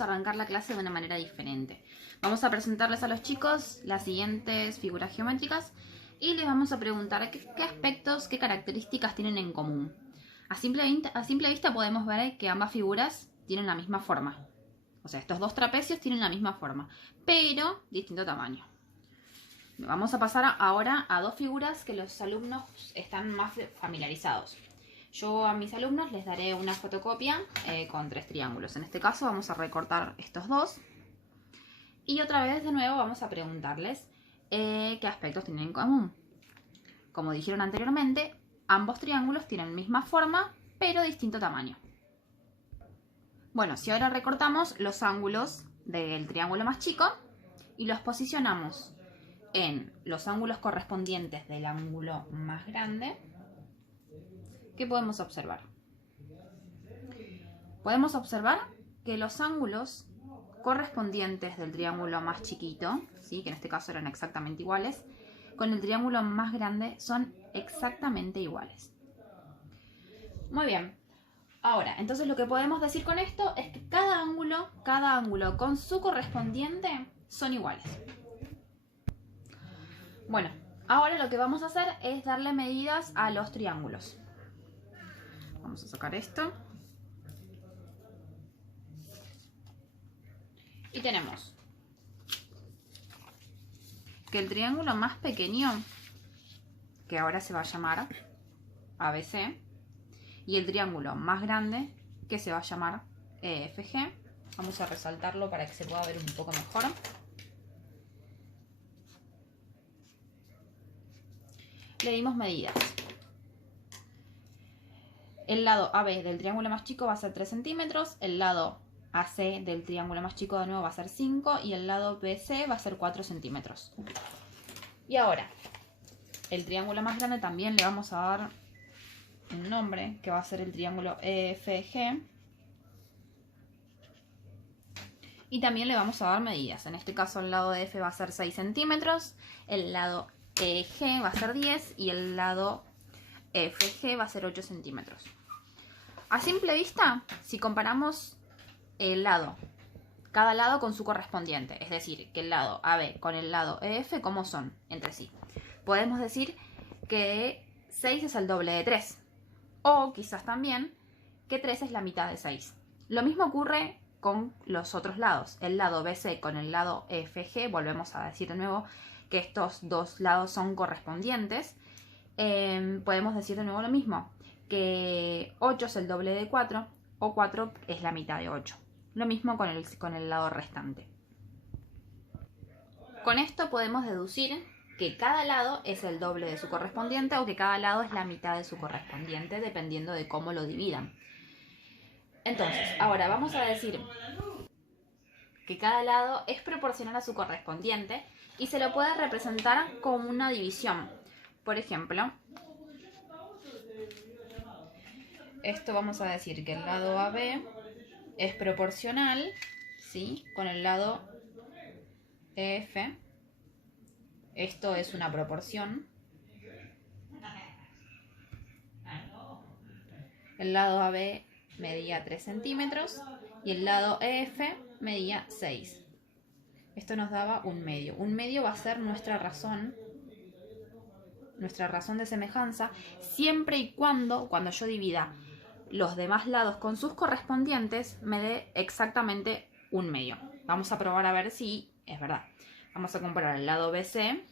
vamos a arrancar la clase de una manera diferente. Vamos a presentarles a los chicos las siguientes figuras geométricas y les vamos a preguntar qué aspectos, qué características tienen en común. A simple vista podemos ver que ambas figuras tienen la misma forma. O sea, estos dos trapecios tienen la misma forma, pero distinto tamaño. Vamos a pasar ahora a dos figuras que los alumnos están más familiarizados. Yo a mis alumnos les daré una fotocopia con 3 triángulos. En este caso vamos a recortar estos dos. Y otra vez de nuevo vamos a preguntarles qué aspectos tienen en común. Como dijeron anteriormente, ambos triángulos tienen misma forma, pero distinto tamaño. Bueno, si ahora recortamos los ángulos del triángulo más chico y los posicionamos en los ángulos correspondientes del ángulo más grande, ¿qué podemos observar? Podemos observar que los ángulos correspondientes del triángulo más chiquito, ¿sí? Que en este caso eran exactamente iguales, con el triángulo más grande son exactamente iguales. Muy bien. Ahora, entonces lo que podemos decir con esto es que cada ángulo con su correspondiente son iguales. Bueno, ahora lo que vamos a hacer es darle medidas a los triángulos. Vamos a sacar esto. Y tenemos que el triángulo más pequeño, que ahora se va a llamar ABC, y el triángulo más grande, que se va a llamar EFG. Vamos a resaltarlo para que se pueda ver un poco mejor. Le dimos medidas. El lado AB del triángulo más chico va a ser 3 centímetros, el lado AC del triángulo más chico de nuevo va a ser 5 y el lado BC va a ser 4 centímetros. Y ahora, el triángulo más grande también le vamos a dar un nombre, que va a ser el triángulo EFG. Y también le vamos a dar medidas. En este caso el lado de F va a ser 6 centímetros, el lado EG va a ser 10 y el lado FG va a ser 8 centímetros. A simple vista, si comparamos cada lado con su correspondiente, es decir, que el lado AB con el lado EF, ¿cómo son entre sí? Podemos decir que 6 es el doble de 3. O quizás también que 3 es la mitad de 6. Lo mismo ocurre con los otros lados. El lado BC con el lado EFG, volvemos a decir de nuevo que estos dos lados son correspondientes. Podemos decir de nuevo lo mismo, que 8 es el doble de 4 o 4 es la mitad de 8. Lo mismo con el lado restante. Con esto podemos deducir que cada lado es el doble de su correspondiente o que cada lado es la mitad de su correspondiente, dependiendo de cómo lo dividan. Entonces, ahora vamos a decir que cada lado es proporcional a su correspondiente y se lo puede representar como una división. Por ejemplo, esto vamos a decir que el lado AB es proporcional, ¿sí?, con el lado EF. Esto es una proporción. El lado AB medía 3 centímetros y el lado EF medía 6. Esto nos daba un medio. Un medio va a ser nuestra razón de semejanza, siempre y cuando yo divida los demás lados con sus correspondientes, me dé exactamente un medio. Vamos a probar a ver si es verdad. Vamos a comparar el lado BC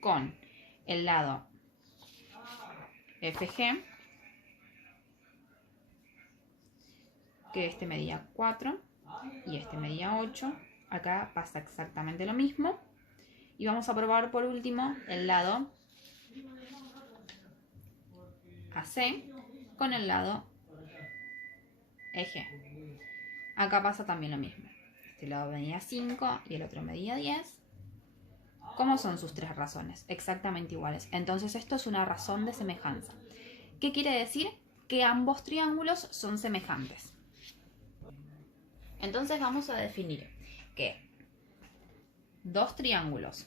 con el lado FG, que este medía 4 y este medía 8. Acá pasa exactamente lo mismo. Y vamos a probar por último el lado AC con el lado EG. Acá pasa también lo mismo. Este lado medía 5 y el otro medía 10. ¿Cómo son sus 3 razones? Exactamente iguales. Entonces esto es una razón de semejanza. ¿Qué quiere decir? Que ambos triángulos son semejantes. Entonces vamos a definir que dos triángulos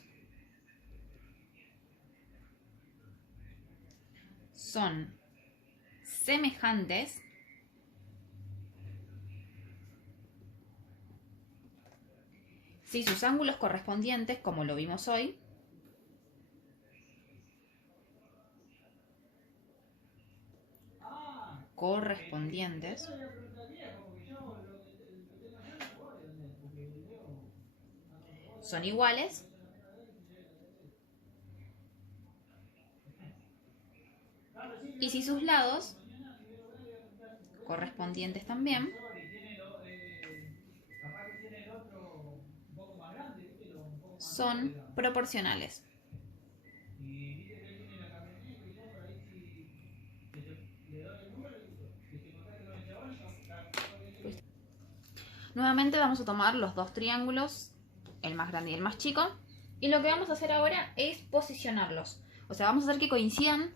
son semejantes si sus ángulos correspondientes, como lo vimos hoy, son iguales, y si sus lados correspondientes también son proporcionales. Nuevamente vamos a tomar los dos triángulos, el más grande y el más chico, y lo que vamos a hacer ahora es posicionarlos. O sea, vamos a hacer que coincidan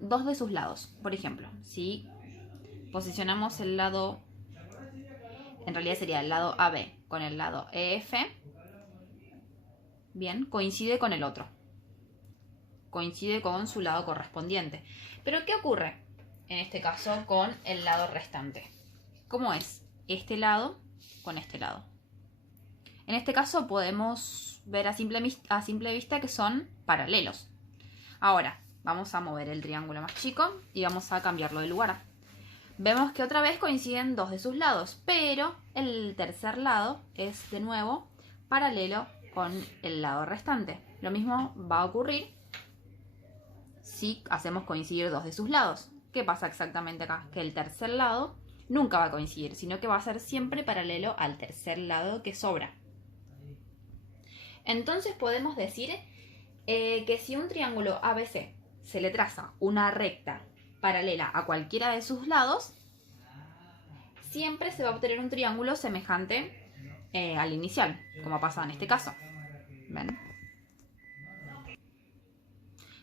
dos de sus lados. Por ejemplo, si posicionamos el lado, en realidad sería el lado AB con el lado EF, bien, coincide con el otro. Coincide con su lado correspondiente. Pero ¿qué ocurre en este caso con el lado restante? ¿Cómo es este lado con este lado? En este caso podemos ver a simple vista que son paralelos. Ahora vamos a mover el triángulo más chico y vamos a cambiarlo de lugar. Vemos que otra vez coinciden dos de sus lados, pero el tercer lado es de nuevo paralelo con el lado restante. Lo mismo va a ocurrir si hacemos coincidir dos de sus lados. ¿Qué pasa exactamente acá? Que el tercer lado nunca va a coincidir, sino que va a ser siempre paralelo al tercer lado que sobra. Entonces podemos decir que si un triángulo ABC se le traza una recta paralela a cualquiera de sus lados, siempre se va a obtener un triángulo semejante al inicial, como pasa en este caso. ¿Ven?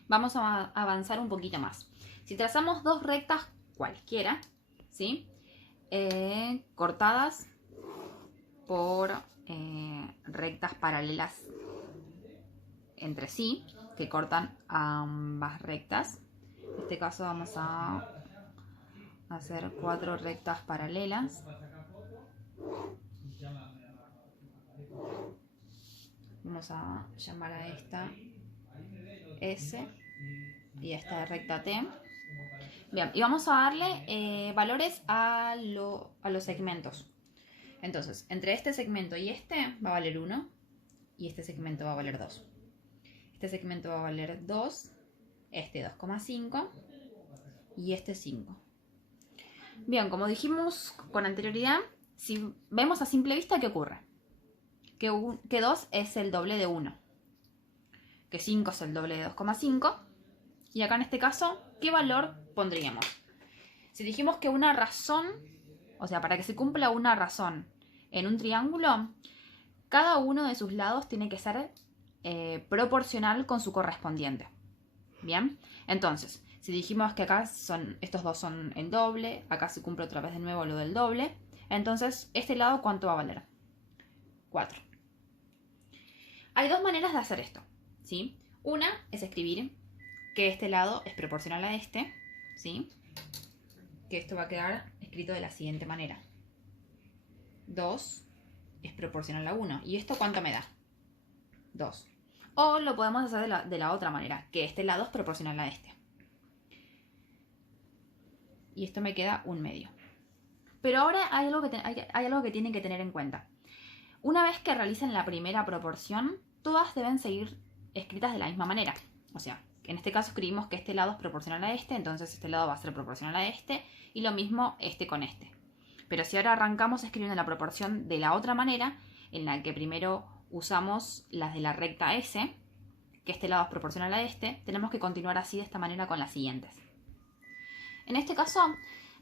Vamos a avanzar un poquito más. Si trazamos dos rectas cualquiera, ¿sí? Cortadas por rectas paralelas entre sí, que cortan ambas rectas. En este caso vamos a hacer 4 rectas paralelas. Vamos a llamar a esta S y a esta recta T. Bien, y vamos a darle valores a los segmentos. Entonces, entre este segmento y este va a valer 1 y este segmento va a valer 2. Este segmento va a valer 2, este 2,5 y este 5. Bien, como dijimos con anterioridad, si vemos a simple vista, ¿qué ocurre? Que 2 es el doble de 1, que 5 es el doble de 2,5, y acá en este caso, ¿qué valor pondríamos? Si dijimos que una razón, o sea, para que se cumpla una razón en un triángulo, cada uno de sus lados tiene que ser proporcional con su correspondiente. Bien, entonces, si dijimos que acá estos dos son el doble, acá se cumple otra vez de nuevo lo del doble, entonces, ¿este lado cuánto va a valer? 4. Hay dos maneras de hacer esto, ¿sí? Una es escribir que este lado es proporcional a este, ¿sí? Que esto va a quedar escrito de la siguiente manera. 2 es proporcional a 1. ¿Y esto cuánto me da? 2. O lo podemos hacer de la otra manera, que este lado es proporcional a este. Y esto me queda 1/2. Pero ahora hay algo que tienen que tener en cuenta. Una vez que realicen la primera proporción, todas deben seguir escritas de la misma manera. O sea, en este caso escribimos que este lado es proporcional a este, entonces este lado va a ser proporcional a este, y lo mismo este con este. Pero si ahora arrancamos escribiendo la proporción de la otra manera, en la que primero usamos las de la recta S, que este lado es proporcional a este, tenemos que continuar así de esta manera con las siguientes. En este caso,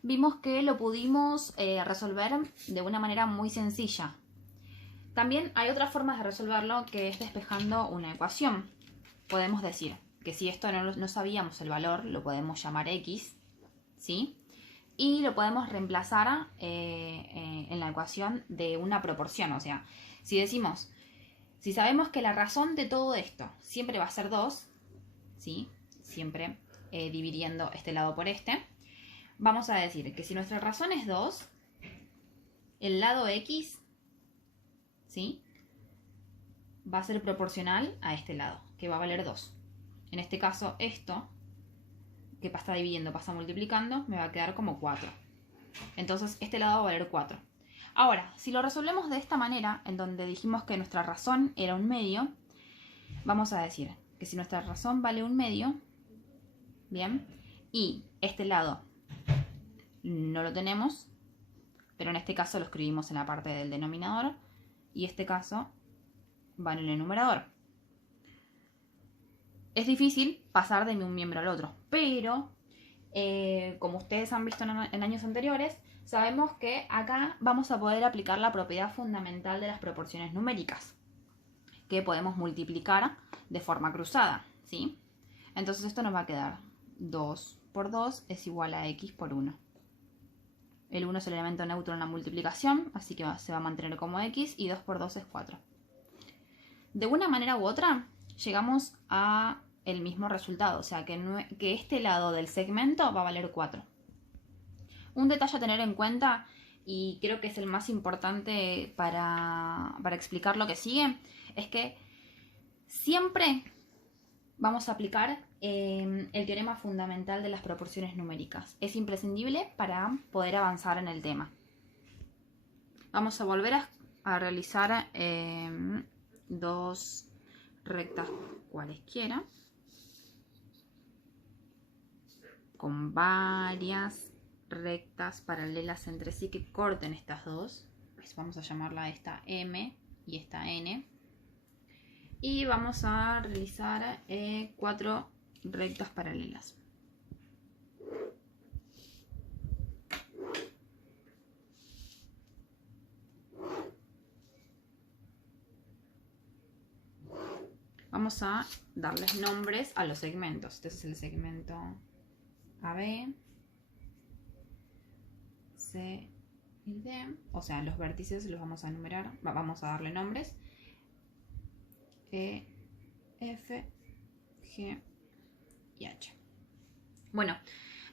vimos que lo pudimos resolver de una manera muy sencilla. También hay otras formas de resolverlo, que es despejando una ecuación. Podemos decir que si esto no sabíamos el valor, lo podemos llamar X, ¿sí? Y lo podemos reemplazar en la ecuación de una proporción. O sea, si sabemos que la razón de todo esto siempre va a ser 2, ¿sí? Siempre dividiendo este lado por este, vamos a decir que si nuestra razón es 2, el lado X, ¿sí? va a ser proporcional a este lado, que va a valer 2. En este caso, esto, que está dividiendo, pasa multiplicando, me va a quedar como 4. Entonces, este lado va a valer 4. Ahora, si lo resolvemos de esta manera, en donde dijimos que nuestra razón era 1/2, vamos a decir que si nuestra razón vale 1/2, bien, y este lado no lo tenemos, pero en este caso lo escribimos en la parte del denominador, y este caso va en el numerador. Es difícil pasar de un miembro al otro, pero como ustedes han visto en años anteriores, sabemos que acá vamos a poder aplicar la propiedad fundamental de las proporciones numéricas, que podemos multiplicar de forma cruzada, ¿sí? Entonces esto nos va a quedar 2 por 2 es igual a x por 1. El 1 es el elemento neutro en la multiplicación, así que se va a mantener como x, y 2 por 2 es 4. De una manera u otra, llegamos a el mismo resultado, o sea que este lado del segmento va a valer 4. Un detalle a tener en cuenta, y creo que es el más importante para explicar lo que sigue, es que siempre vamos a aplicar el teorema fundamental de las proporciones numéricas. Es imprescindible para poder avanzar en el tema. Vamos a volver a realizar dos rectas cualesquiera, con varias rectas paralelas entre sí que corten estas dos. Pues vamos a llamarla esta M y esta N. Y vamos a realizar 4 rectas paralelas. Vamos a darles nombres a los segmentos. Este es el segmento AB, C y D. O sea, los vértices los vamos a enumerar. Vamos a darle nombres. E, F, G y H. Bueno,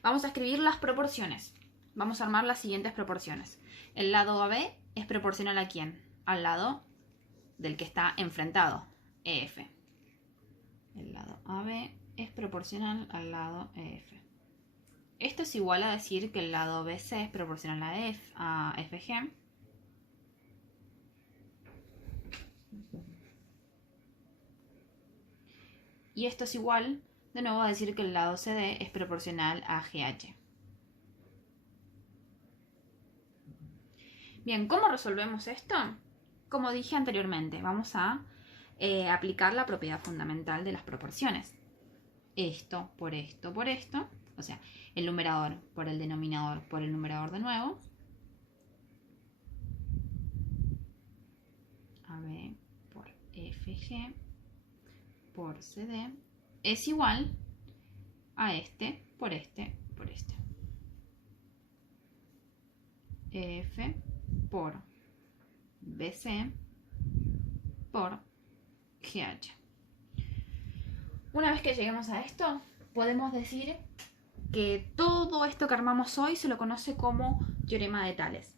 vamos a escribir las proporciones. Vamos a armar las siguientes proporciones. El lado AB es proporcional ¿a quién? Al lado del que está enfrentado, EF. El lado AB es proporcional al lado EF. Esto es igual a decir que el lado BC es proporcional a FG. Y esto es igual, de nuevo, a decir que el lado CD es proporcional a GH. Bien, ¿cómo resolvemos esto? Como dije anteriormente, vamos a aplicar la propiedad fundamental de las proporciones. Esto por esto por esto, o sea, el numerador por el denominador por el numerador de nuevo. AB por FG por CD es igual a este por este por este. F por BC por GH. Una vez que lleguemos a esto, podemos decir que todo esto que armamos hoy se lo conoce como teorema de Tales.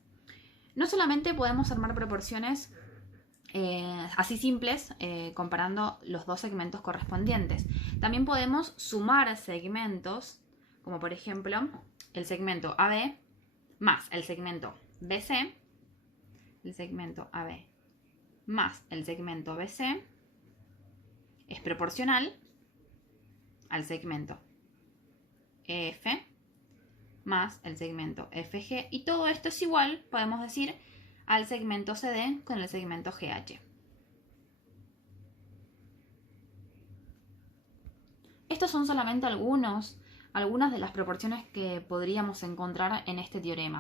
No solamente podemos armar proporciones así simples, comparando los dos segmentos correspondientes. También podemos sumar segmentos, como por ejemplo el segmento AB más el segmento BC, el segmento AB más el segmento BC es proporcional al segmento EF más el segmento FG, y todo esto es igual, podemos decir, al segmento CD con el segmento GH. Estos son solamente algunas de las proporciones que podríamos encontrar en este teorema.